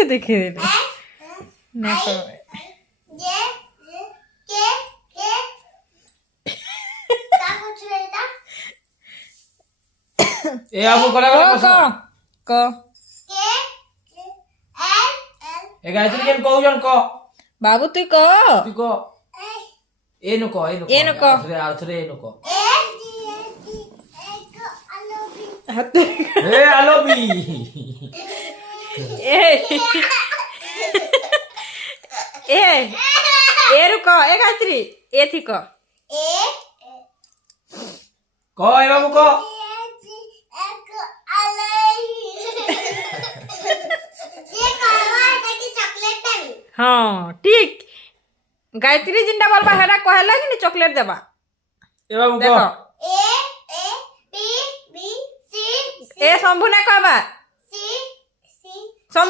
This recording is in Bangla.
তুই দেখে দিলি না এ আমু কলা ক এ গায়ত্রী কেন কওজন ক বাবু তুই ক তুই ক এ নু ক এ নু ক। আউথরে এ নু ক হাত এ আলোবি এ এ এরু ক এ গায়ত্রী এ থি ক ক এ বাবু ক হ্যাঁ ঠিক গায়ত্রী জিনটা বলবা হেডা কহেলা কি চকলেট দেবা এ বাবু ক দেখো এ শম্ভু না কবা শম্ভু